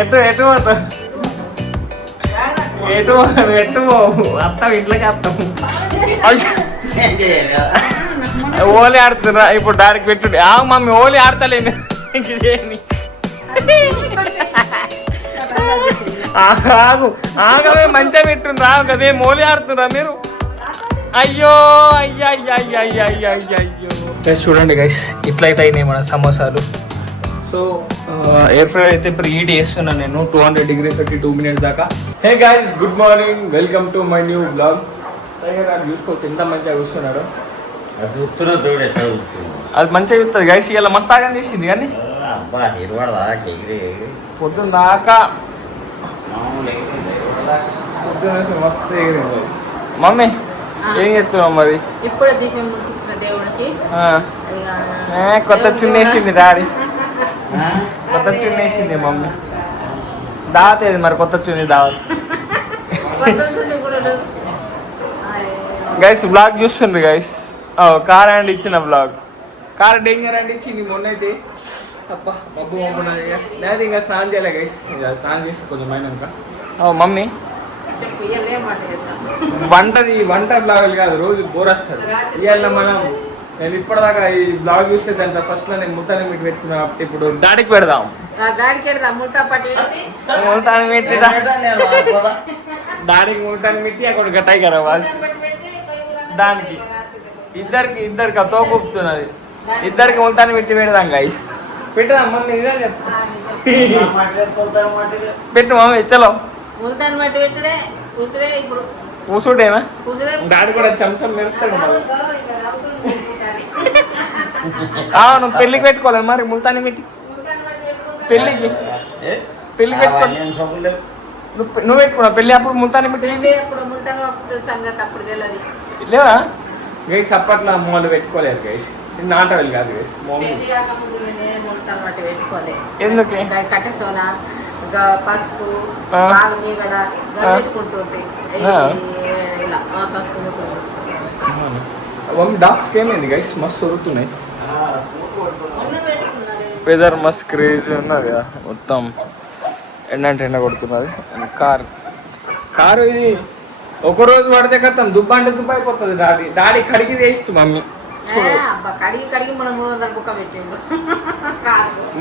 ఎటు ఎటు పోతావు ఎటు ఎటు వస్తాం ఇంట్లోకి వస్తాం ఓలీ ఆడుతున్నా ఇప్పుడు డాడీకి పెట్టుండే మమ్మీ ఓలీ ఆడతలేను ఆగు ఆగమే మంచిగా పెట్టుండ్రా కదే ఓలీ ఆడుతున్నా మీరు అయ్యో అయ్యా అయ్యా అయ్యా అయ్యా అయ్యా అయ్యా అయ్యో చూడండి గైస్ ఇట్లయితే అయినాయి మన సమోసాలు. సో ఎయిర్ ఫ్రైర్ అయితే ఇప్పుడు హీట్ చేస్తున్నాను నేను 200 degrees 2 minutes దాకా. Hey guys good morning, welcome to my new blog. చూసుకోవచ్చు ఎంత మంచిగా చూస్తున్నాడు, అది మంచిగా చూస్తుంది గైస్. ఇలా మస్తు ఆగం చేసింది కానీ పొద్దున్న దాకా పొద్దున్న మస్తు ఎగిరింది. మమ్మీ ఏం చెప్తున్నావు మరి? ఇప్పుడు దీపం ముట్టించిన దేవుడికి కొత్త చున్నేసింది డాడీ, కొత్త చున్నేసింది మమ్మీ. దావత్ ఏది మరి? కొత్త చున్నీ దావత్ గైస్. బ్లాగ్ చూస్తుండ్రు గైస్, కార్ అండ్ ఇచ్చిన బ్లాగ్. కార్ డేంజర్ అండ్ ఇచ్చింది మొన్న అయితే. అప్ప మబ్బు మబ్బు లేదు, ఇంకా స్నానం చేయలే గైస్. స్నానం చేస్తే కొంచెం అయినాక. మమ్మీ వంట బ్లాగులు కాదు, రోజు బోర్ వస్తుంది. ఇవాళ నేను ఇప్పటిదాకా ఈ బ్లాగ్ చూస్తే దాంట్లో ఫస్ట్ లో నేను ముల్తాని మిట్టి పెట్టుకున్నా. ఇప్పుడు డాడీకి పెడదాం, ముల్తాని మిట్టి డాడీకి ముల్తాని మిట్టి అక్కడ గట్టాయి కదా దానికి ఇద్దరికి తోపుతున్నది. ఇద్దరికి ముల్తాని మిట్టి పెడదాం గైస్. పెడదాం మమ్మీ, ఇదే చెప్పు. పెట్టు మమ్మీ, చలో. కూసుడేనా? డాడీ కూడా చెంచం మెరుస్తాడు. నువ్వు పెళ్ళికి పెట్టుకోవాలి మరి ముల్తాని మిట్టి. పెళ్ళికి పెట్టుకోవాలి. నువ్వు పెట్టుకున్నావు పెళ్ళి అప్పుడు ముల్తాని మిట్టి లేవా గైస్? అప్పట్లో అమ్మ వాళ్ళు పెట్టుకోలేరు గైస్. నాటవాళ్ళు కాదు గైస్. ఎందుకు? పసుపు డాగ్స్కి ఏమైంది గైస్? మస్తు వరుతున్నాయి. వెదర్ మస్తు క్రేజీ ఉన్నది కదా, మొత్తం ఎండంటే ఎండ కొడుతున్నది. కారు ఇది ఒకరోజు పడితే కత్తాం దుబ్బ అంటే దుబ్బ అయిపోతుంది. డాడీ కడిగి వేస్ట్ మమ్మీ.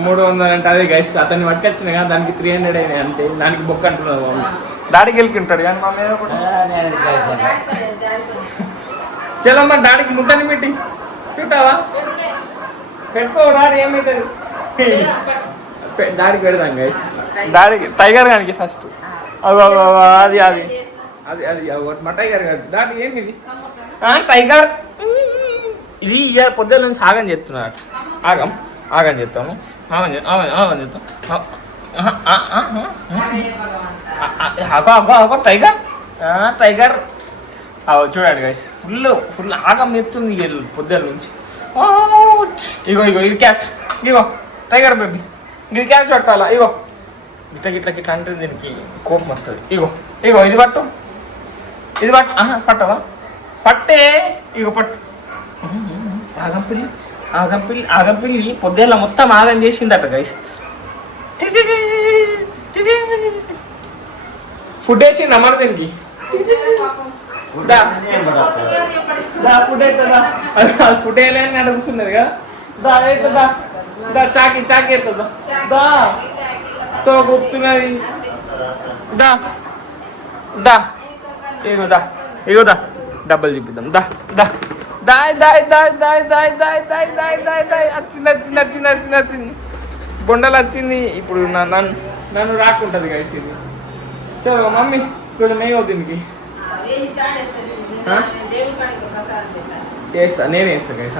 300 అంటే అదే గైస్. అతన్ని పట్టుకొచ్చిన కదా, దానికి 300 అయినాయి అంతే. దానికి బొక్క అంటున్నారు మమ్మీ. డాడీకి వెళ్ళుకుంటాడు కానీ మమ్మీ చలమ్మా డాడీకి ముట్టని పెట్టి పెట్టావా? పెట్టుకో డాడీ, ఏమవుతుంది? డాడీకి పెడదాం గైస్. డాడీకి టైగర్ గానికి ఫస్ట్ అది అది అది అది మా టైగర్ గారు. డాడీ ఏంటి ఇది? టైగర్ ఇది ఇవాళ పొద్దున్న నుంచి ఆగం చెప్తున్నాడు. ఆగం చెప్తాము, ఆగం చెప్తాం. టైగర్ టైగర్ చూడండి గైస్, ఫుల్ ఆగం చెప్తుంది పొద్దున్న నుంచి. ఇగో ఇది క్యాచ్. ఇగో టైగర్ బేబీ, ఇది క్యాచ్ పట్టాలా? ఇగో గిట్లా అంటే దీనికి కోపం వస్తుంది. ఇగో ఇది పట్టు, ఇది పట్టవా? పట్టే. ఇగో పట్టు. ఆగంపిల్లి పొద్దున్న మొత్తం ఆగం చేసిందట గైస్. ఫుడ్ వేసింది అమ్మ దీనికి. ఫుడ్ వేయలేని అడుగుతున్నది కదా. చాకి అవుతుందా? తో గుర్తున్నది. ఇగోదా డబ్బులు చూపిద్దాం. వచ్చింది బొండలు వచ్చింది. ఇప్పుడు నన్ను రాకుంటుంది గైస్ ఇది. చలో మమ్మీ కొంచెం మేమో దీనికి వేస్తా, నేను వేస్తా గైస్.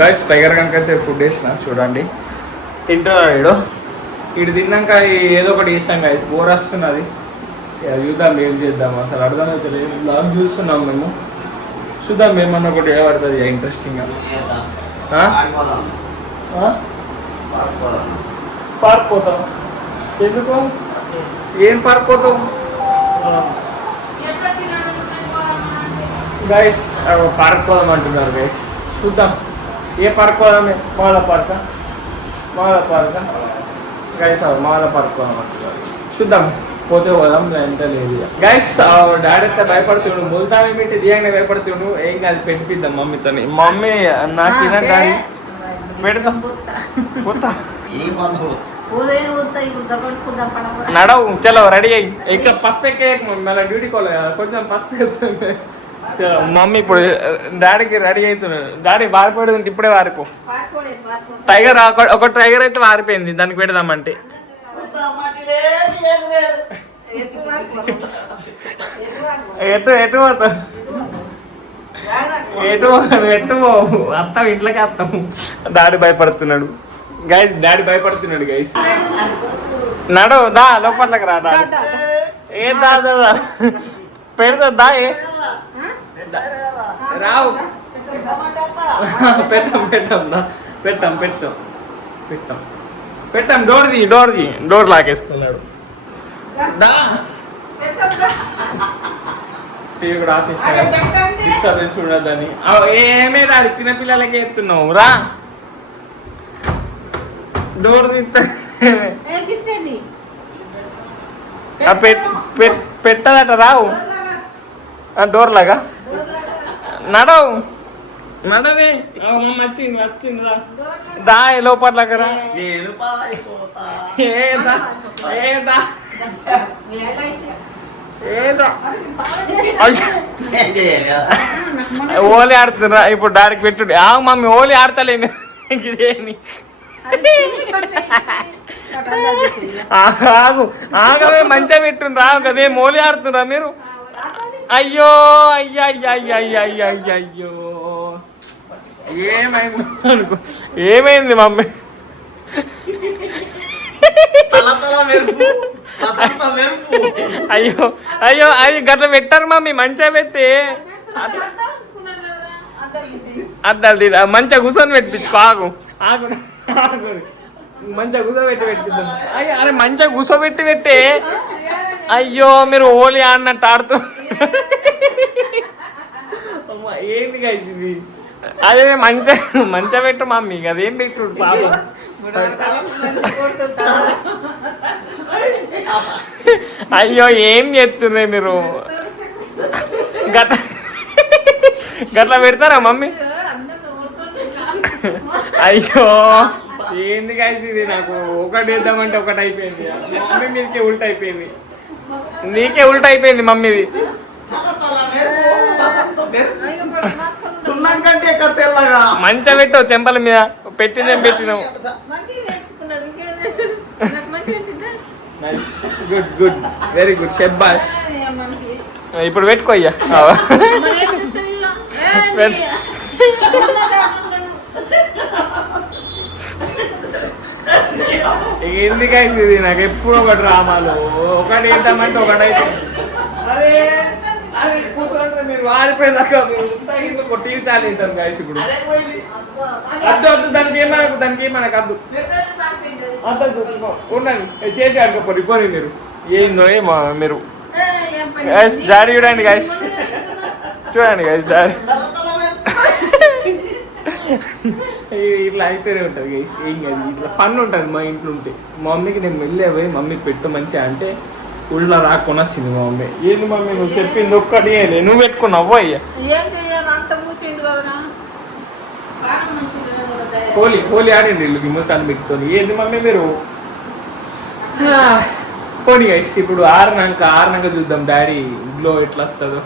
గైస్ టైగర్ కనుక అయితే ఫుడ్ వేసిన చూడండి, తింటున్నాడు. ఇటు తిన్నాక ఏదో ఒకటి వేస్తాం గైస్. బోర్ వస్తున్నది, చూద్దాం ఏం చేద్దాం అసలు అర్థమైతే లేదు. బ్లాగ్ చూస్తున్నాం మేము, చూద్దాం ఏమన్నా ఒకటి పడుతుంది ఇంట్రెస్టింగ్గా. పార్క్ పోతాం. ఎందుకు? ఏం పార్క్ పోతాం గైస్? పార్క్ పోదాం అంటున్నారు గైస్. చూద్దాం ఏ పార్క్ పోదామే. మాల పార్క్ గైస్, మాల పార్క్ పోదాం అంటున్నారు. చూద్దాం పోతే పోదాం ఎంత లేదు గైస్. డాడీ అయితే భయపడుతుండు, ముల్తాని పెట్టి దియంగా భయపడుతుండు. ఏం కాదు పెట్టిద్దాం మమ్మీతో. మమ్మీ నాకు డాడీ పెడతాం పోతా నడవు చలో రెడీ అయ్యి ఇంకా పసుపు ఎక్కే మళ్ళీ డ్యూటీ కోలే కొంచెం పసుపు ఎత్తుంటే చలో. మమ్మీ ఇప్పుడు డాడీకి రెడీ అవుతున్నాడు. డాడీ వారిపోయింది ఇప్పుడే వారిపో. టైగర్ ఒక టైగర్ అయితే వారిపోయింది, దానికి పెడదామంటే ఎటు ఎటు పోతావు ఎటు ఎటు అత్తాం ఇంట్లోకి వస్తాము. డాడీ భయపడుతున్నాడు గైస్, డాడీ భయపడుతున్నాడు గైస్. నడవు దా లోపట్లకి రా డాడీ. ఏ దాదా పెడతా దా రావు పెట్టాం పెట్టాం దా పెట్టాం పెట్టాం పెట్టాం పెట్టాం. డోర్ లాగేసుకున్నాడు. దా టీవీ కూడా ఆఫ్ చేసినా డిస్టర్బెన్స్ ఉండదని. ఏమే రాడు చిన్నపిల్లలకి ఎత్తున్నావు రా. డోర్ పెట్టదట రావు. డోర్ లాగా నడవు నడవే. వచ్చింది వచ్చింది రా దా లోపట్లకి రా. ఏదా ఏదా ఏదో ఓలీ ఆడుతున్నా ఇప్పుడు డాడీకి పెట్టుడు. మమ్మీ ఓలీ ఆడతలేను ఇదేమి ఆగమే మంచిగా పెట్టుండ్రు రా కదే మోలీ ఆడుతున్నా మీరు. అయ్యో అయ్యా అయ్యా అయ్యా అయ్యా అయ్యా అయ్యా అయ్యో ఏమైంది అనుకో. ఏమైంది మమ్మీ? అయ్యో అయ్యో అది గట్ల పెట్టారు మమ్మీ, మంచిగా పెట్టి అద్దాలు మంచిగా కూర్చొని పెట్టించుకో. ఆగు ఆగు ఆగు మంచిగా కూర్చోబెట్టి పెట్టిద్దాం. అయ్యో అరే మంచిగా కూర్చోబెట్టి పెట్టే. అయ్యో మీరు ఓలీ ఆడినట్టు ఆడుతూ ఏంది ఇది? అదే మంచిగా పెట్టు మమ్మీ, అదేం పెట్టు పాపం. అయ్యో ఏం చేస్తున్నారు మీరు? గట్లా పెడతారా మమ్మీ? అయ్యో ఏంది కాసి ఇది? నాకు ఒకటి వేద్దామంటే ఒకటి అయిపోయింది. మమ్మీ మీదకే ఉల్టా అయిపోయింది, నీకే ఉల్టా అయిపోయింది మమ్మీది. మంచిగా పెట్టావు చెంపల మీద, పెట్టిందేం పెట్టినావు. గుడ్ గుడ్ వెరీ గుడ్ షెబ్బాష్. ఇప్పుడు పెట్టుకో అయ్యా. ఎందుకు ఇది? నాకు ఎప్పుడు ఒక డ్రామాలు ఒకటి వేద్దామంటే ఒకటి అయితే మీరు వారిపోయేదాకా టీవీ చాలు అవుతారు గాయస్. ఇప్పుడు అద్దు వద్దు దానికి ఏమనకు, దానికి ఏమనకు అద్దు అద్దు ఉండండి. చేతి ఆడుకోపోరు పోనీ మీరు. ఏందో ఏమో మీరు డాడీ చూడండి గాయస్, చూడండి గాయస్ డాడీ ఇట్లా అయితేనే ఉంటుంది గైస్. ఏం కాదు, ఇట్లా ఫన్ ఉంటుంది మా ఇంట్లో ఉంటే. మా మమ్మీకి నేను వెళ్ళే పోయి మమ్మీకి పెట్టు మంచిగా అంటే ఉళ్ళ రాకుండా వచ్చింది మా మమ్మీ. ఏంది మమ్మీ నువ్వు చెప్పింది ఒక్కటి నువ్వు పెట్టుకున్నావు అయ్యా. హోలీ ఆడిండి వీళ్ళకి ముస్తాను పెట్టుకొని. ఏంది మమ్మీ మీరు? పోనీ గైస్ ఇప్పుడు ఆరినాక చూద్దాం డాడీ గ్లో ఎట్లా వస్తుందో.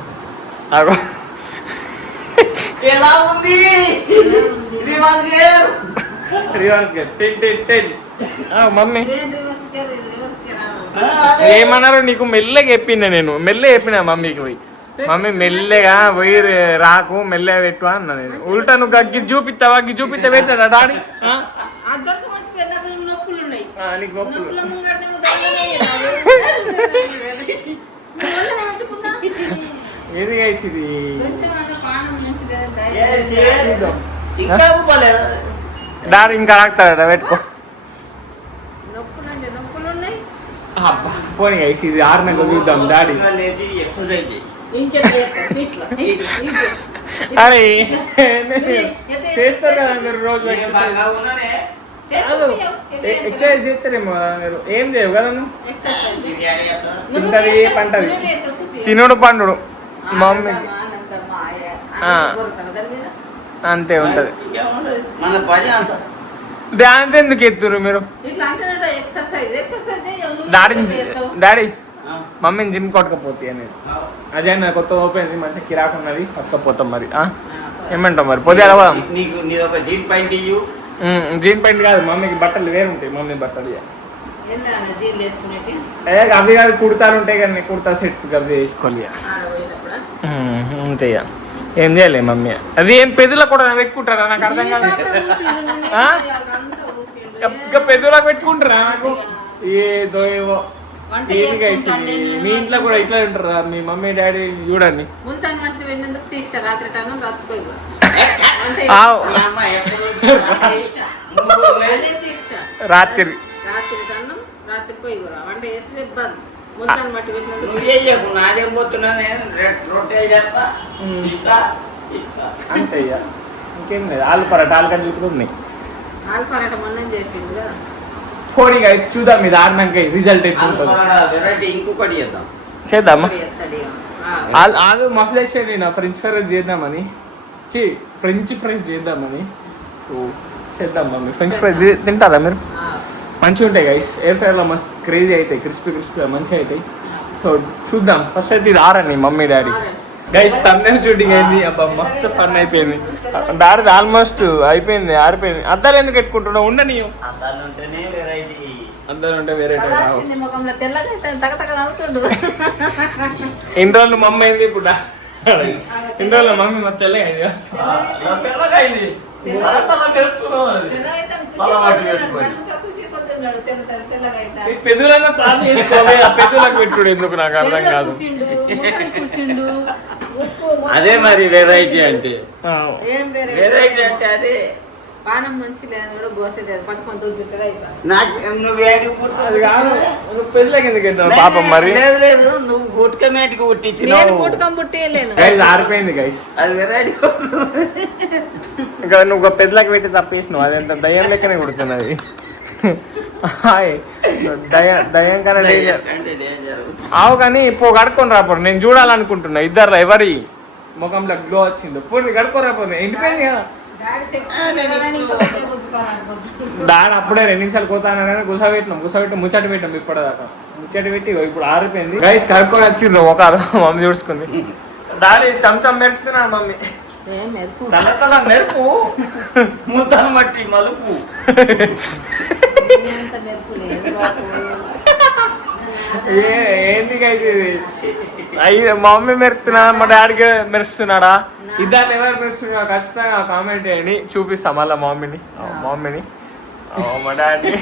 ఎలా ఉంది మమ్మీ ఏమన్నారు నీకు? మెల్లగా చెప్పింది, నేను మెల్లగా చెప్పినా మమ్మీకి పోయి. మమ్మీ మెల్లగా పోయి రాకు మెల్లగా పెట్టు అన్నా నేను. ఉల్టా నువ్వు గగ్గి చూపిస్తావా? గగ్గి చూపిస్తా పెడతాడా డాడీ? నీకు నొప్పులు ఏది గైస్ ఇది? డాడీ ఇంకా రాక్తాడా? పెట్టుకో. పోనీ గైస్ ఇది ఆరినాక చూద్దాం డాడీ. అరే చేస్తారు కదా మీరు రోజు. ఎక్సర్సైజ్ చేస్తారేమో మీరు ఏం చేయవు కదా నువ్వు బిర్యానీ చేస్తా. తింటది పంటది తినుడు పండుడు మమ్మీ అంతే ఉంటది ఇంకేముండదు. మన పని అంత డాన్స్ ఎందుకు ఎత్తురు మీరు డాడీ మమ్మీని జిమ్ కొట్టకపోతే అనేది అదే నా కొత్త ఓపెన్ మంచిగా కిరాకు ఉన్నది కొట్టకపోతాం మరి ఏమంటాం మరి పొద్దు ఎలా నీకు నీ ఒక జీన్ పాయింట్ ఇయ్యు. జీన్ ప్యాంట్ కాదు మమ్మీకి బట్టలు వేరు ఉంటాయి మమ్మీ బట్టలు ఇక. జీన్లు వేసుకునేటి అవి కాదు కుర్తాలు ఉంటాయి కానీ కుర్తా సెట్స్ అవి వేసుకోవాలి ఇక. ఆడపోయినప్పుడు అంతే ఇక ఏం చేయలే మమ్మీ అది ఏం పెద్దలో కూడా పెట్టుకుంటారా నాకు అర్థం కాదు ఇంకా పెద్దలకు పెట్టుకుంటారా నాకు ఏదో ఏవో ఏంటి guys ఇది? మీ ఇంట్లో కూడా ఇట్లా ఉంటారా మీ మమ్మీ డాడీ చూడండి ముల్తాన్ మట్టి వెళ్ళినందుకు శిక్ష రాత్రి టన్ను రాత్రిపోయి ఆవ్. మీ అమ్మ ఎప్పుడు మూడు రోజులే. అదే శిక్ష రాత్రి రాత్రి టన్నం రాత్రిపోయి కూడా వంట చేసి ఇబ్బంది ముల్తాన్ మట్టి వెళ్ళినందుకు నువ్వు చేయకు నాదేం పోతున్నా నేను రొట్టె చేస్తా తింటా ఇస్తా. అంతే ఇక ఇంకేం లేదు ఆలు పరాట ఆలు కట్టు కూడా ఉన్నాయి ఆలు పరాట మొన్నం చేసిండు కదా పోనీ గైస్ చూద్దాం ఇది ఆడినాక రిజల్ట్ ఎట్లుంటుంది వెరైటీ ఇంకొకటి చేద్దాం. చేద్దామా ఎత్తడి. ఆలు మసాలా వేసేది నా ఫ్రెంచ్ ఫ్రైస్ చేద్దామని ఫ్రెంచ్ ఫ్రైస్ చేద్దామని సో చేద్దాం మమ్మీ ఫ్రెంచ్ ఫ్రైస్ తింటారా మీరు మంచిగా ఉంటాయి గైస్ ఎయిర్ ఫ్రైలో మస్తు క్రేజీ అవుతాయి క్రిస్పీగా మంచిగా అవుతాయి సో చూద్దాం ఫస్ట్ అయితే ఇది ఆరండి మమ్మీ డాడీ గైస్ తమిళ షూటింగ్ అయింది అబ్బా మస్తు ఫన్ అయిపోయింది డాడీ ఆల్మోస్ట్ అయిపోయింది ఆరిపోయింది అద్దాలు ఎందుకు పెట్టుకుంటున్నావు ఉండని అద్దాలు ఉంటేనే వెరైటీ. అద్దాలు ఉంటే వేరే వచ్చింది ముఖంలో తెల్లగా తగతగ నవ్వుతుండు ఎన్ని రోజులు మమ్మీ అయింది ఇప్పుడు ఎన్ని రోజులు మమ్మీ మొత్తం తెల్లగా అయింది తెల్లగా అయింది. తల పెడుతున్నావు అది. ఈ పెదులన్నా సాధన చేసుకోవాలి ఆ పెదులకు పెట్టుడు ఎందుకు నాకు అర్థం కాదు అదే మరి వెరైటీ అంటే ఆ, ఏం వెరైటీ అంటే అదే. పానం మంచి లేదు కూడా గోసేది పట్టుకొని రుద్దుతుంది అయిపోయింది నాకు నువ్వు ఏడికి పుట్టావు? అది కాదు నువ్వు పెదులకు ఎందుకు పెట్టినావు పాపం మరి లేదు లేదు నువ్వు గుట్క మేటికి నేను పుట్టించినావు. కూటకం పుట్టేయలేను గైస్ ఆరిపోయింది గైస్ అది వెరైటీ. ఇంకా నువ్వు ఒక పెద్దలకు పెట్టి తప్పేసినావు అది ఎంత దయ్యం లెక్కనే కుడుతున్నది హాయ్ దయ్యం కన్నా డేంజర్ అంటే డేంజర్. ఆవు కానీ పో కడుక్కొని రాపోరు నేను చూడాలనుకుంటున్నా ఇద్దరు ఎవరి ముఖంలో గ్లో వచ్చిందో పోనీ కడుక్కొని రాపోరు ఎండిపోయింది కదా డాడీ సెక్స్ చేయాలని ఇంకొకటే గుంజుకోవాలనుకుంటున్నాను. దాని అప్పుడే 2 నిమిషాలు కోతానని గుసపెట్టి ముచ్చట పెట్టాం ఇప్పటిదాకా ముచ్చట పెట్టి ఇప్పుడు ఆరిపోయింది గైస్ కడుక్కొని వచ్చిండ్రు ఒక మమ్మీ చూసుకుంది డాడీ చంచం మెరుపుతున్నాడు మమ్మీ ఏం మెరుపు తల తల మెరుపు ముద్దను మట్టి మలుపు. అంత మెరుపు లేదు బాబు. ఏంది గైస్ ఇది అయ్యి మా మమ్మీ మెరుస్తున్నా మా డాడీకి మెరుస్తున్నాడా ఇద్దరు ఎవరు మెరుస్తున్నా ఖచ్చితంగా కామెంట్ చేయండి చూపిస్తాం మళ్ళీ మమ్మీని మా డాడీ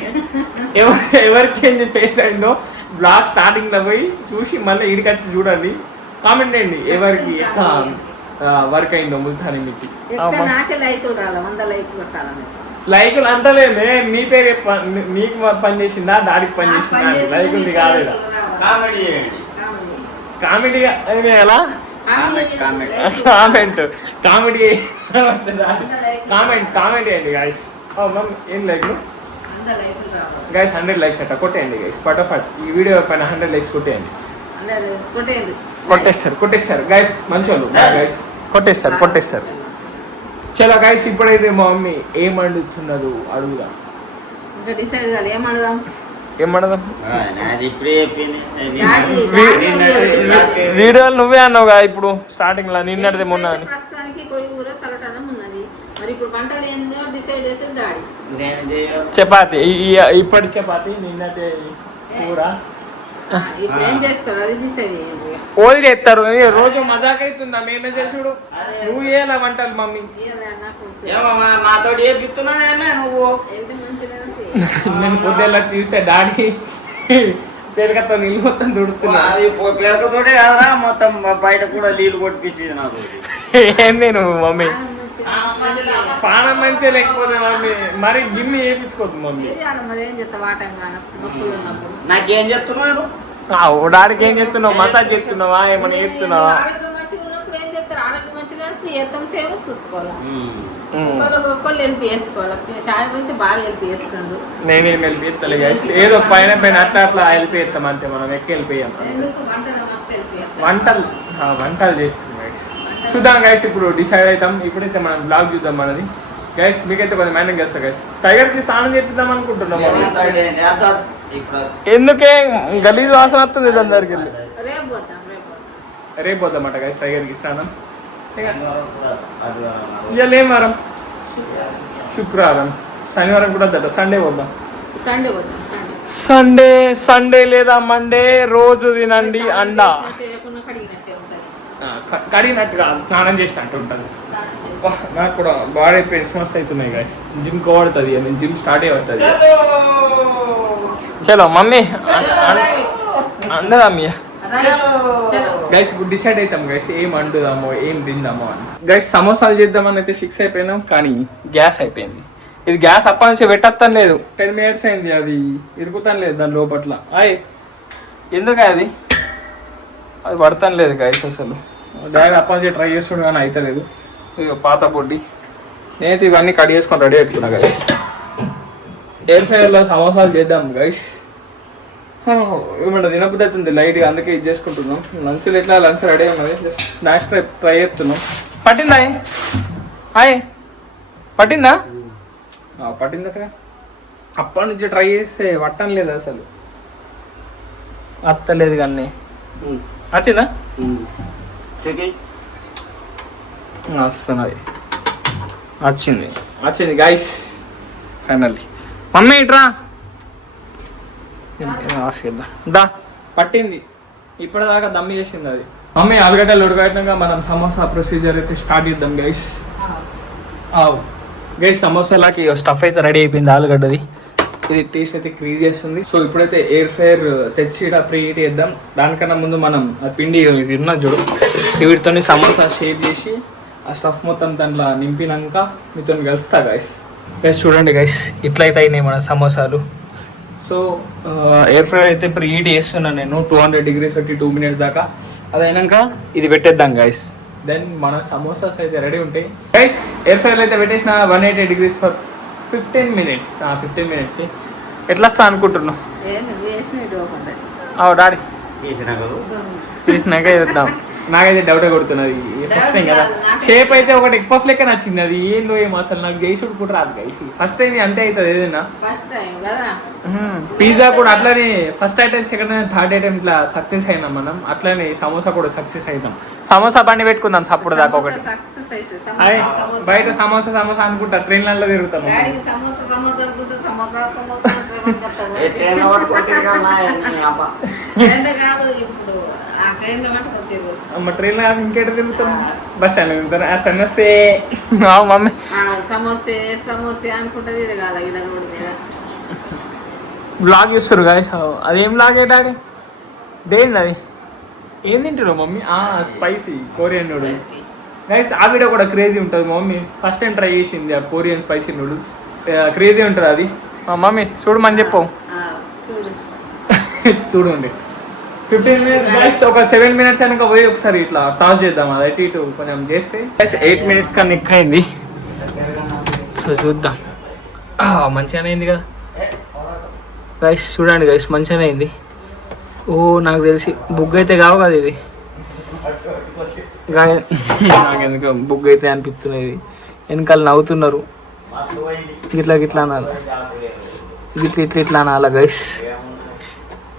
ఎవరు చేంజ్ ఫేస్ అయిందో బ్లాగ్ స్టార్టింగ్ లో పోయి చూసి మళ్ళీ ఈడికి వచ్చి చూడండి కామెంట్ చేయండి ఎవరికి ఎక్కువ వర్క్ అయిందో ముల్తాని మీకు ఎక్కువ నాకే లైకులు రాలే 100 లైకులు కొట్టాలని లైకులు అంటలేమే మీ పేరు నీకు పని చేసిందా డాడీకి పని చేసిందా లైక్ ఉంది కాలేదా కామెడీ చేయండి. కామెడీగా ఎలా కామెంట్ కామెడీ కామెంట్ చేయండి గైస్ ఏం లైక్ గైస్ 100 లైక్స్ అట్ట కొట్టేయండి గైస్ ఫటాఫట్ ఈ వీడియో పైన 100 లైక్స్ కొట్టేయండి కొట్టేస్తారు గైస్ మంచోళ్ళు గైస్ కొట్టేస్తారు చలో గైస్ ఇప్పుడైతే మా మమ్మీ ఏం వండుతున్నదో అడుగుదాం ఇంకా డిసైడ్ కాదు ఏం అడుగుదాం ఏం వండుదాం నాది ఇప్పుడే చెప్పింది. వీడియోలు నువ్వే అన్నావుగా ఇప్పుడు స్టార్టింగ్ లో నిన్నటిది మొన్న అని ప్రస్తుతానికి కొయ్యి కూర సలటనం ఉన్నది మరి ఇప్పుడు పంటలు ఏందో డిసైడ్ చేసేది డాడీ నేను చేయను. చపాతి ఇప్పటి చపాతి నిన్నటి కూర ఇప్పుడు ఏం చేస్తారు అది డిసైడ్ చేయండి ఓళ్ళు చేస్తారు రోజు మజాక్ అవుతుందా మేమే చేసుడు నువ్వు ఏలా వంటలు మమ్మీ ఏమమ్మా మాతోటి చేపిస్తున్నానేమే నువ్వు. నేను పొద్దున్న చూస్తే డాడీ పేరుకతో నీళ్ళు మొత్తం దుడుతున్నా అది పిలకతోటే కాదురా మొత్తం బయట కూడా నీళ్ళు కొట్టిపించింది నాతో. ఏంది నువ్వు మమ్మీ పానం మంచిగా లేకపోతే మమ్మీ మరి గిన్నె వేయించుకోవద్దు మమ్మీ మరి ఏం చేస్తా వాటంగా నొప్పులు ఉన్నప్పుడు నాకేం చెప్తున్నాను? డాడీకి ఏం చెప్తున్నావు మసాజ్ చేస్తున్నావా ఏమైనా చేస్తున్నావా ఆరోగ్యం మంచిగా ఉన్నప్పుడు ఏం చేస్తారు ఆరోగ్యం మంచిగా ఉన్నప్పుడు ఏతం సేవ చూసుకోవాలి ఒక్కొక్కరు హెల్ప్ చేసుకోవాలి. సాయం అయితే బాగా హెల్ప్ చేస్తుండు. నేనేం హెల్ప్ చేస్తలే గైస్, ఏదో పైన పైన అట్లా హెల్ప్ చేస్తాం అంతే, మనం ఎక్కి హెల్ప్ చేయం. ఎందుకు వంటలు మస్తు హెల్ప్ చేస్తాం. వంటలు చేస్తాం గైస్. చూద్దాం గైస్, ఇప్పుడు డిసైడ్ అవుతాం. ఇప్పుడైతే మనం బ్లాగ్ చూద్దాం మనది గైస్. మీకైతే కొంచెం మేనేజ్ చేస్తా గైస్. టైగర్కి స్నానం చేపిద్దాం అనుకుంటున్నాం. ఎందుకే గలీజ్ వాసన వస్తుంది అందరికి. రేపు పోతామట గైస్ టైగర్కి స్నానం. ఇవాళ ఏం వారం? శుక్రవారం. శనివారం కూడా వద్ద, సండే పోద్దాం. సండే లేదా మండే రోజు తినండి అండా. కడిగినట్టు కాదు, స్నానం చేసినట్టు ఉంటుంది. నాకు కూడా బాడీ పెయిన్స్ మస్తు అవుతున్నాయి గైస్. జిమ్ కోవడుతుంది, నేను జిమ్ స్టార్ట్ అవుతుంది. చలో మమ్మీ అండదా మీ గైస్. ఇప్పుడు డిసైడ్ అవుతాం గైస్, ఏం వండుదామో ఏం తిందామో అని. గైస్ సమోసాలు చేద్దామని అయితే ఫిక్స్ అయిపోయినాం, కానీ గ్యాస్ అయిపోయింది. ఇది గ్యాస్ అప్పటి నుంచి పెట్టత్తం లేదు. 10 minutes అయింది, అది ఇరుగుతాను లేదు దాని లోపట్ల. ఎందుకు అది పడతాను లేదు గైస్. అసలు డాడీ అప్పటి నుంచి ట్రై చేస్తుండే కానీ అవుతలేదు. ఇక పాత పొడ్డి నేనైతే ఇవన్నీ కట్ చేసుకొని రెడీ అవుతున్నా గైస్. ఎయిర్ ఫ్రైయర్లో సమోసాలు చేద్దాం గైస్. ఏమన్నా తినబుద్ధి అవుతుంది లైట్గా, అందుకే ఇది చేసుకుంటున్నాం. లంచ్లు ఎట్లా లంచ్ రెడీ అన్నది, జస్ట్ స్నాక్స్ ట్రై చేస్తున్నాం. పట్టిందా పట్టిందా పట్టిందట. అప్పటి నుంచి ట్రై చేస్తే పట్టం లేదు అసలు, అత్తలేదు కానీ. వచ్చిందా? వస్తున్నది, వచ్చింది గైస్ ఫైనల్లీ. మమ్మీ ఇట్రా ఆఫ్ చేద్దాం దా. పట్టింది, ఇప్పటిదాకా దమ్మి చేసింది అది. మమ్మీ ఆలుగడ్డలు ఉడకబెట్టినాక మనం సమోసా ప్రొసీజర్ అయితే స్టార్ట్ చేద్దాం గైస్. గైస్ సమోసాలకి స్టఫ్ అయితే రెడీ అయిపోయింది ఆలుగడ్డది. ఇది టేస్ట్ అయితే క్రీజ్ చేస్తుంది. సో ఇప్పుడైతే ఎయిర్ ఫ్రైయర్ తెచ్చి ప్రీ హీట్ చేద్దాం. దానికన్నా ముందు మనం పిండి తిన్నా చూడు, వీటితో సమోసా షేప్ చేసి ఆ స్టఫ్ మొత్తం దాంట్లో నింపినాక మీతో కలుస్తా గైస్. చూడండి గైస్, ఇట్లయితే అయినాయి మన సమోసాలు. సో ఎయిర్ ఫ్రైయర్ అయితే ప్రీ హీట్ చేస్తున్నాను నేను 200 degrees పెట్టి 2 minutes దాకా. అది అయినాక ఇది పెట్టేద్దాం గైస్. దెన్ మన సమోసాస్ అయితే రెడీ ఉంటాయి గైస్. ఎయిర్ ఫ్రైయర్ అయితే పెట్టేసిన 180 degrees ఫర్ 15 minutes. 15 minutes ఎట్లా వస్తా అనుకుంటున్నావు? డాడీ తీసినాక వేద్దాం. నాకైతే డౌటే కొడుతున్నది, ఫస్ట్ టైం కదా. షేప్ అయితే ఒకటి ఎగ్ పఫ్ లెక్క నచ్చింది, అది ఏందో ఏమో అసలు నాకు గైసుడు కూడా రాదు గైస్. ఫస్ట్ టైం అంతే అవుతుంది ఏదైనా. పిజ్జా కూడా అట్లనే first item, second item, third item ఇట్లా సక్సెస్ అయినాం మనం. అట్లనే సమోసా కూడా సక్సెస్ అయినాం. సమోసా బండి పెట్టుకుందాం సప్పుడు దాకా ఒకటి. బయట సమోసా అనుకుంటా ట్రైన్లలో తిరుగుతాం. ట్రైన్ ఇంకేట తిరుగుతాం, బస్ స్టాండ్ తిరుగుతారు. సమోసే మమ్మీ సమోసే అనుకుంటా తిరగాల. బ్లాగ్ చూస్తారు గాయస్. అదేం బ్లాగ్ డాడీ? దేనిది అది? ఏం తింటారు mummy? Spicy Korean noodles guys. ఆ వీడియో కూడా క్రేజీ ఉంటుంది. మమ్మీ ఫస్ట్ టైం ట్రై చేసింది ఆ కొరియన్ స్పైసీ నూడిల్స్. క్రేజీ ఉంటుంది అది. మమ్మీ చూడమని చెప్పు. చూడండి 15 minutes గైస్. ఒక 7 minutes అయినాక పోయి ఒకసారి ఇట్లా టాస్ చేద్దాం. అది అటు ఇటు కొంచెం చేస్తే 8 minutes కన్నా ఎక్కువ అయింది. సో చూద్దాం. మంచిగానే అయింది కదా గైస్. చూడండి గైస్, మంచిగానే అయింది. నాకు తెలిసి బుగ్ అయితే కావు కదా ఇది. నాకు ఎందుకు బుగ్ అయితే అనిపిస్తుంది. ఇది వెనకాల నవ్వుతున్నారు. గిట్లా అనాలి, ఇట్లా అనాలా గైస్.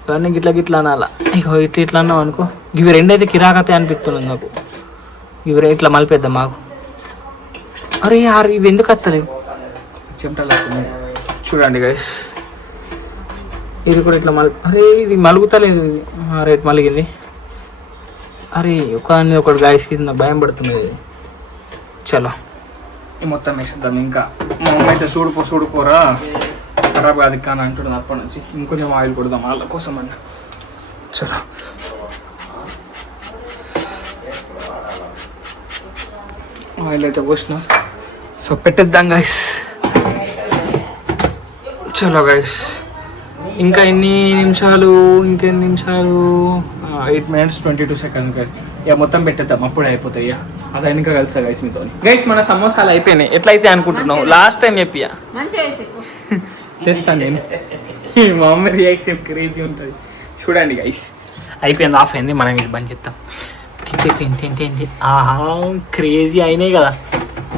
ఇవన్నీ గిట్లా అనాలా. ఇక ఇట్లా అన్నావు అనుకో, ఇవి రెండైతే కిరాకతే అనిపిస్తున్నాయి నాకు. ఇవి ఇట్లా మలిపేద్దాం మాకు. అరే ఇవి ఎందుకు వస్తలేవు? చెమటలు వస్తున్నాయి చూడండి గైస్. ఇది కూడా ఇట్లా అరే ఇది మలుగుతలేదు. ఇది రేట్ మలిగింది. అరే ఒకటి గాయస్, ఇది నాకు భయం పడుతున్నది. చలో ఈ మొత్తం వేసేద్దాం. ఇంకా మా అమ్మ అయితే చూడుకోరా ఖరాబ్ కాదు కానీ అంటున్నది అప్పటి నుంచి. ఇంకొంచెం ఆయిల్ కొడదాం వాళ్ళ కోసం అన్న. చలో ఆయిల్ అయితే పోసిన. సో పెట్టేద్దాం గైస్. చలో గైస్, ఇంకా ఎన్ని నిమిషాలు? 8 minutes 22 seconds గైస్. ఇక మొత్తం పెట్టేద్దాం, అప్పుడే అయిపోతాయి. అది ఇంకా కలుసా గైస్ మీతో. గైస్ మన సమోసాలు అయిపోయినాయి. ఎట్లయితే అనుకుంటున్నావు లాస్ట్ టైం చెప్పియా మంచిగా అయితే తెస్తాను నేను. మా అమ్మ రియాక్షన్ క్రేజీ ఉంటుంది చూడండి గైస్. అయిపోయింది, ఆఫ్ అయింది. మనం ఇది బంద్ చేస్తాం. ఏంటి ఆహా క్రేజీ అయినాయి కదా,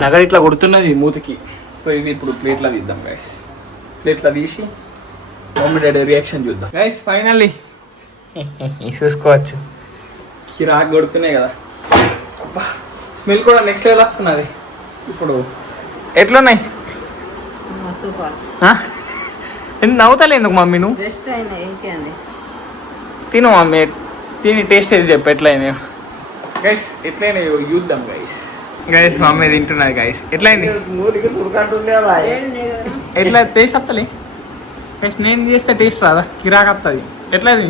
దగ్గర ఇట్లా కొడుతున్నది మూతికి. సో ఇవి ఇప్పుడు ప్లేట్లో తీద్దాం గైస్. ప్లేట్లో తీసి మమ్మీ డాడీ రియాక్షన్ చూద్దాం గైస్. ఫైనల్లీ చూసుకోవచ్చు, కిరాక్ కొడుతున్నాయి కదా. స్మెల్ కూడా నెక్స్ట్ లెవెల్ వస్తున్నది. ఇప్పుడు ఎట్లున్నాయి? సూపర్. నవ్వుతాలే ఎందుకు మమ్మీ నువ్వు? బెస్ట్ అయినా ఇంకేంది. తిను మమ్మీ, తిని టేస్ట్ చేసి చెప్పు ఎట్లయినా గైస్. ఎట్లయినా చూద్దాం గైస్. గైస్ మమ్మీ తింటున్నది గైస్. ఎట్లయింది? మూతికి సురకంటుండేదా? ఎట్లా టేస్ట్ వస్తలే గైస్? నేను చేస్తే టేస్ట్ రాదా? కిరాక్ వస్తుంది. ఎట్లది?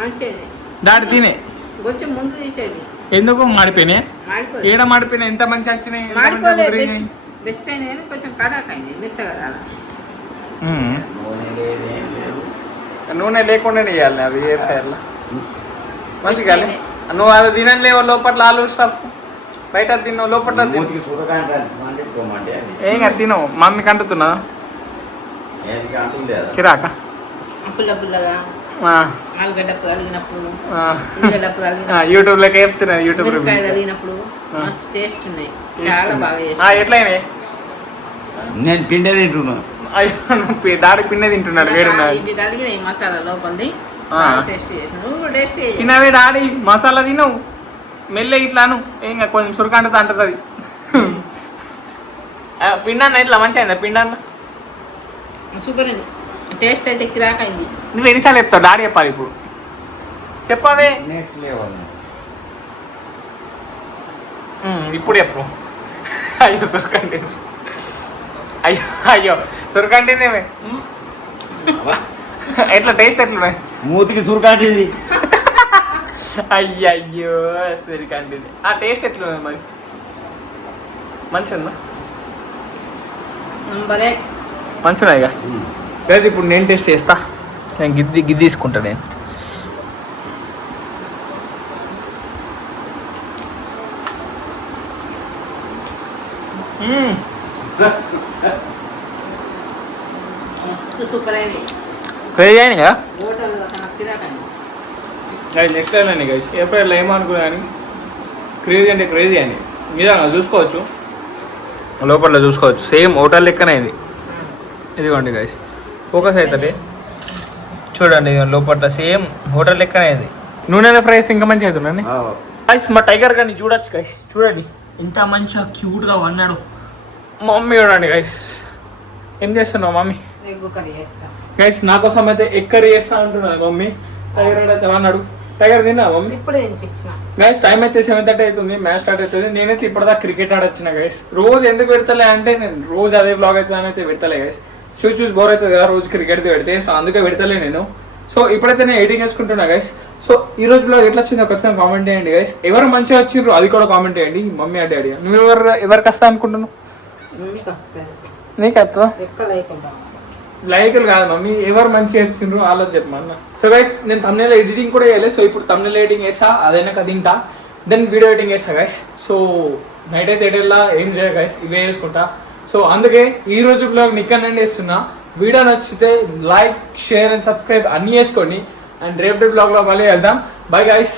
మంచిది. దాడి తినే కొంచెం ముందు తీసేది. ఎందుకు మాడిపోయినాయి? మాడిపోయి ఏడ మాడిపోయినాయి? ఎంత మంచి వచ్చినాయి, ఎంత మంచిగా మాడిపోలే. కుదిరినాయి. బెస్ట్ అయినా కానీ కొంచెం కడాక్ అయింది, మెత్తగా రాలా. నూనె లేదు, ఏం లేదు. నూనె లేకుండానే వేయాలి అవి ఏ ఫైర్లో మంచిగా. నువ్వు అది తినలేవు లోపల ఆలు స్టఫ్, బయట తిన్నావు లోపల తిన్నావు. మూతికి సురకంటే పోమంటే అది ఏం కాదు తినవు. మమ్మీకి అంటున్నా ఏది అంటుండేదా? కిరాక పుల్ల పుల్లగా ఆలుగడ్డ అలిగినప్పుడు, ఉల్లిగడ్డ అలిగినప్పుడు, యూట్యూబ్లోకి చెప్తున్నా. యూట్యూబ్ మిరపకాయలు అలిగినప్పుడు మస్తు టేస్ట్ ఉన్నాయి. చాలా బాగా చేసి. ఎట్లయినాయి? నేను పిండే తింటున్నా. దాడి పిండి తింటున్నాడు వేడున్నది. ఇది అలిగినాయి మసాలా లోపలిది. టేస్ట్ చేసిన నువ్వు కూడా టేస్ట్ చేయి. తినవే డాడీ, మసాలా తినవు మెల్లె ఇట్లాను. ఏం కొంచెం సురకంటతో అంటుంది. పిండన్న ఇట్లా మంచిగా అయిందా? పిండన్న సూపర్ అయింది. టేస్ట్ అయితే కిరాక్ అయింది. నువ్వు ఎన్నిసార్లు చెప్తావు? డాడీ చెప్పాలి ఇప్పుడు. చెప్పవే నెక్స్ట్ లెవెల్. ఇప్పుడు చెప్పు. అయ్యో సురకండి, అయ్యో అయ్యో సురకంటేనేమే. ఎట్లా టేస్ట్ ఎట్లున్నాయి? మూతికి సురకంటిది. అయ్యయ్యో సురకండి. ఆ టేస్ట్ ఎట్లున్నది మరి? మంచిగా ఉందా? నంబరే మంచిగా ఇక గైస్. ఇప్పుడు నేను టేస్ట్ చేస్తా. నేను గిద్ది తీసుకుంటా నేను. మస్తు సూపర్ అయింది. క్రేజీ అయినాయి కదా హోటల్లో కన్నా కిరాక్ అయింది. అది నెక్స్ట్ లెవెల్ అండి గైస్. ఏ ఫ్రైడ్లో ఏమనుకున్నా కానీ క్రేజీ అంటే క్రేజీ అని నిజంగా చూసుకోవచ్చు. లోపల చూసుకోవచ్చు, సేమ్ హోటల్ లెక్కనే ఇది. ఇదిగోండి గైస్, ఫోకస్ అవుతుంది చూడండి. లోపల సేమ్ హోటల్ లెక్కనే ఇది. నూనెల ఫ్రైస్ ఇంకా మంచిగా అవుతున్నాయి గైస్. మా టైగర్ గారిని చూడొచ్చు గైస్. చూడండి ఇంత మంచిగా క్యూట్గా వన్నాడు. మమ్మీ చూడండి గైస్. ఏం చేస్తున్నావు మమ్మీ? ఎగ్ కర్రీ చేస్తా గైస్. నా కోసం అయితే ఎగ్ కర్రీ చేస్తా అంటున్నాను మమ్మీ. టైగర్ అయితే అన్నాడు. టైగర్ తిన్నా మమ్మీ? ఇప్పుడే ఇచ్చిన గైస్. టైం అయితే 7:30 అవుతుంది, మ్యాచ్ స్టార్ట్ అవుతుంది. నేనైతే ఇప్పటిదా క్రికెట్ ఆడొచ్చిన గైస్. రోజు ఎందుకు పెడతలే అంటే నేను రోజు అదే బ్లాగ్ అవుతుంది అయితే పెడతలే గైస్. చూసి బోర్ అవుతుంది కదా రోజు క్రికెట్ పెడితే. సో అందుకే పెడతలే నేను. సో ఇప్పుడైతే నేను ఎడిటింగ్ చేసుకుంటున్నా గైస్. సో ఈ రోజు బ్లాగ్ ఎట్లా వచ్చిందో ఖచ్చితంగా కామెంట్ చేయండి గైస్. ఎవరు మంచిగా వచ్చిర్రు అది కూడా కామెంట్ చేయండి. మమ్మీ అంటే డాడీ నువ్వు ఎవరికి వస్తా అనుకుంటున్నావు? నీకు వస్తాయి. నీకు వస్తుందా? ఎక్క లేకుండా లైకులు కాదు మమ్మీ, ఎవరు మంచిగా వచ్చిండ్రు వాళ్ళని చెప్పమన్న. సో గైస్ నేను తమ్నెయిల్ ఎడిటింగ్ కూడా చేయలేదు. సో ఇప్పుడు తమ్నెయిల్ ఎడిటింగ్ వేసా, అదైనా తింటా, దెన్ వీడియో ఎడిటింగ్ వేసా గైస్. సో నైట్ అయితే ఎడిట్లా ఏం చేయ గైస్, ఇవే చేసుకుంటా. సో అందుకే ఈ రోజు బ్లాగ్ ఇక్కడ నుండి వేస్తున్నా. వీడియో నచ్చితే లైక్, షేర్ అండ్ సబ్స్క్రైబ్ అన్నీ చేసుకోండి. అండ్ రేపు బ్లాగ్లో మళ్ళీ వెళ్దాం. Bye guys.